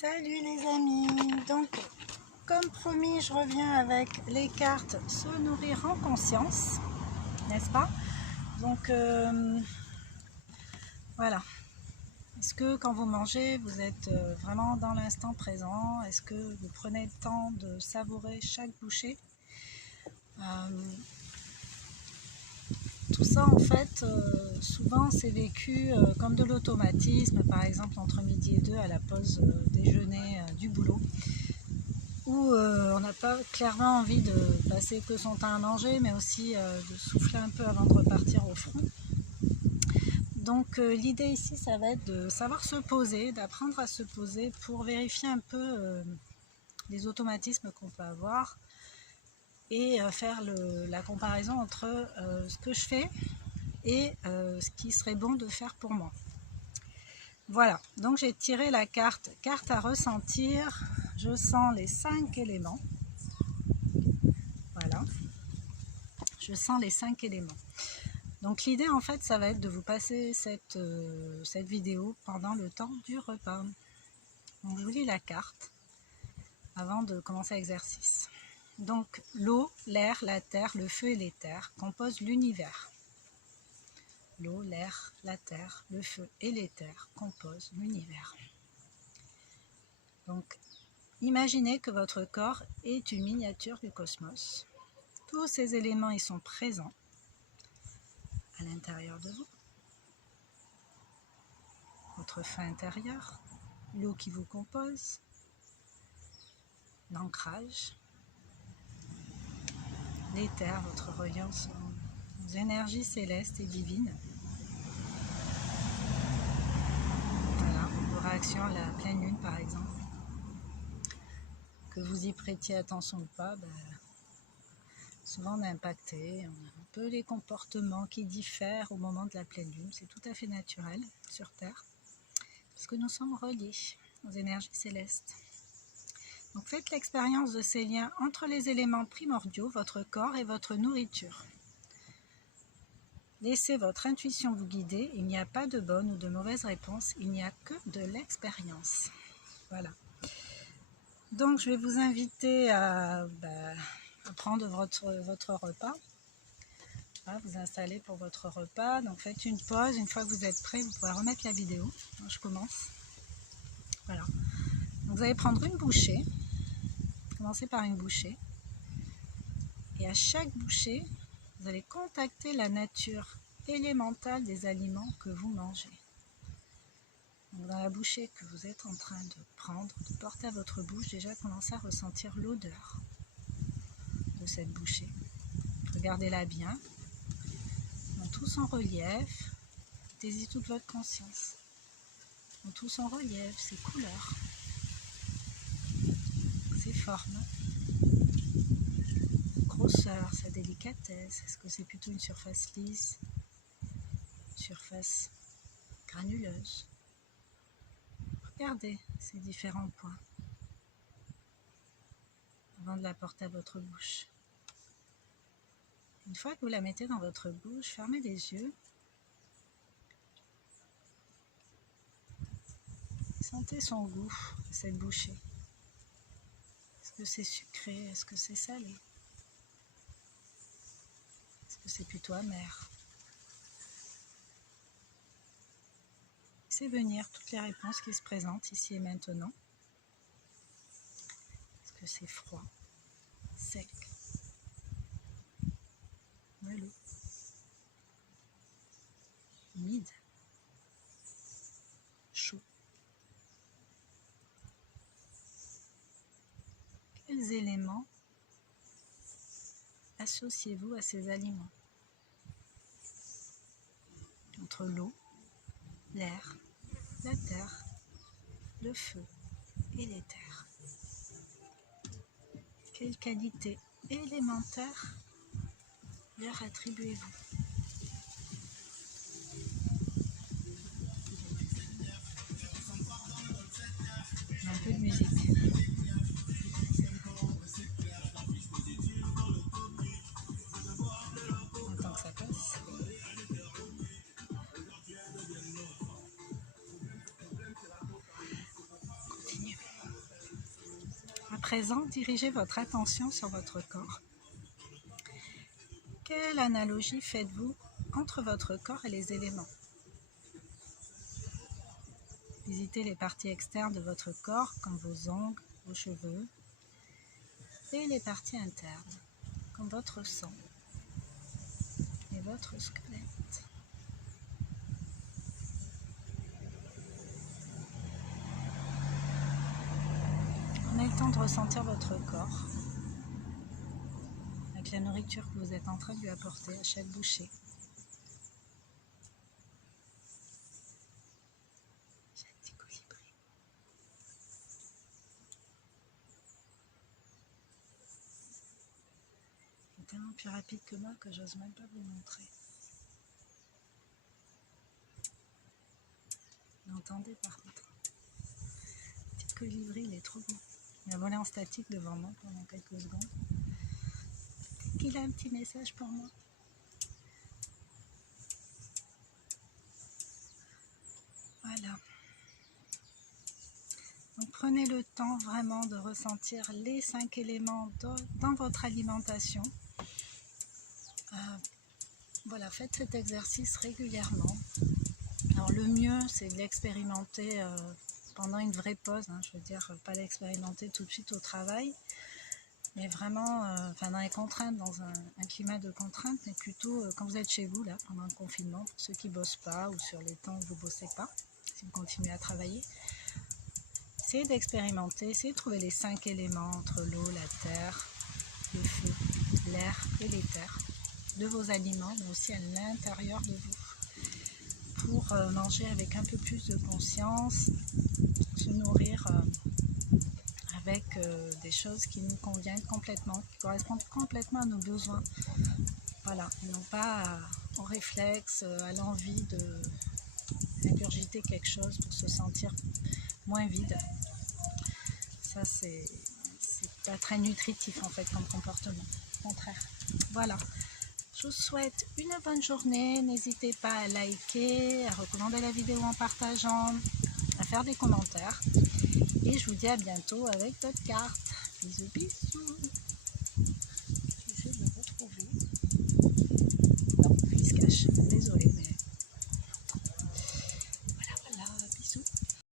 Salut les amis, donc comme promis je reviens avec les cartes se nourrir en conscience, n'est-ce pas? Donc voilà, est-ce que quand vous mangez vous êtes vraiment dans l'instant présent? Est-ce que vous prenez le temps de savourer chaque bouchée? Tout ça en fait souvent c'est vécu comme de l'automatisme, par exemple entre midi et 2 à la pause déjeuner du boulot, où on n'a pas clairement envie de passer que son temps à manger, mais aussi de souffler un peu avant de repartir au front. Donc l'idée ici, ça va être de savoir se poser, d'apprendre à se poser pour vérifier un peu les automatismes qu'on peut avoir et faire la comparaison entre ce que je fais et ce qui serait bon de faire pour moi. Voilà, donc j'ai tiré la carte à ressentir. Je sens les 5 éléments. Voilà, je sens les 5 éléments. Donc l'idée en fait, ça va être de vous passer cette vidéo pendant le temps du repas. Donc je vous lis la carte avant de commencer l'exercice. Donc l'eau, l'air, la terre, le feu et l'éther composent l'univers. L'eau, l'air, la terre, le feu et l'éther composent l'univers. Donc imaginez que votre corps est une miniature du cosmos. Tous ces éléments y sont présents à l'intérieur de vous. Votre feu intérieur, l'eau qui vous compose, l'ancrage, l'éther, votre reliance aux énergies célestes et divines. Voilà, vos réactions à la pleine lune par exemple. Que vous y prêtiez attention ou pas, souvent on est impacté, on a un peu les comportements qui diffèrent au moment de la pleine lune. C'est tout à fait naturel sur Terre, parce que nous sommes reliés aux énergies célestes. Donc faites l'expérience de ces liens entre les éléments primordiaux, votre corps et votre nourriture. Laissez votre intuition vous guider, il n'y a pas de bonne ou de mauvaise réponse, il n'y a que de l'expérience. Voilà. Donc je vais vous inviter à prendre votre repas, à vous installer pour votre repas. Donc faites une pause, une fois que vous êtes prêts, vous pourrez remettre la vidéo. Je commence. Voilà. Donc vous allez prendre une bouchée, commencez par une bouchée, et à chaque bouchée, vous allez contacter la nature élémentale des aliments que vous mangez. Donc dans la bouchée que vous êtes en train de prendre, de porter à votre bouche, déjà commencez à ressentir l'odeur de cette bouchée. Regardez-la bien, dans tout son relief, mettez-y toute votre conscience. Dans tout son relief, ses couleurs, ses formes, grosseur, sa délicatesse. Est-ce que c'est plutôt une surface lisse, une surface granuleuse? Regardez ces différents points avant de la porter à votre bouche. Une fois que vous la mettez dans votre bouche, fermez les yeux. Sentez son goût, cette bouchée. Est-ce que c'est sucré? Est-ce que c'est salé? Est-ce que c'est plutôt amer? Laissez venir toutes les réponses qui se présentent ici et maintenant. Est-ce que c'est froid, sec, moelleux, humide, chaud? Quels éléments associez-vous à ces aliments? Entre l'eau, l'air, la terre, le feu et l'éther. Quelle qualité élémentaire leur attribuez-vous? Un peu de musique. On attend que ça passe. Continue. présent, dirigez votre attention sur votre corps. Quelle analogie faites-vous entre votre corps et les éléments? Visitez les parties externes de votre corps, comme vos ongles, vos cheveux, et les parties internes, comme votre sang et votre squelette. Prenez le temps de ressentir votre corps avec la nourriture que vous êtes en train de lui apporter à chaque bouchée. Chaque petit colibri. C'est tellement plus rapide que moi que j'ose même pas vous montrer. Vous l'entendez par contre. Le petit colibri, il est trop beau. Il a volé en statique devant moi pendant quelques secondes. Peut-être qu'il a un petit message pour moi. Voilà. Donc prenez le temps vraiment de ressentir les 5 éléments dans votre alimentation. Voilà, faites cet exercice régulièrement. Alors le mieux, c'est de l'expérimenter pendant une vraie pause, hein, je veux dire, pas l'expérimenter tout de suite au travail, mais vraiment dans les contraintes, dans un climat de contraintes, mais plutôt quand vous êtes chez vous, là, pendant le confinement, pour ceux qui ne bossent pas ou sur les temps où vous ne bossez pas, si vous continuez à travailler. Essayez d'expérimenter, essayez de trouver les 5 éléments entre l'eau, la terre, le feu, l'air et l'éther de vos aliments, mais aussi à l'intérieur de vous, pour manger avec un peu plus de conscience, se nourrir avec des choses qui nous conviennent complètement, qui correspondent complètement à nos besoins. Voilà, et non pas au réflexe, à l'envie d'ingurgiter quelque chose pour se sentir moins vide. Ça, c'est pas très nutritif en fait comme comportement, au contraire. Voilà. Je vous souhaite une bonne journée, n'hésitez pas à liker, à recommander la vidéo en partageant, à faire des commentaires. Et je vous dis à bientôt avec d'autres cartes. Bisous, bisous. J'essaie de le retrouver. Non, il se cache, désolée.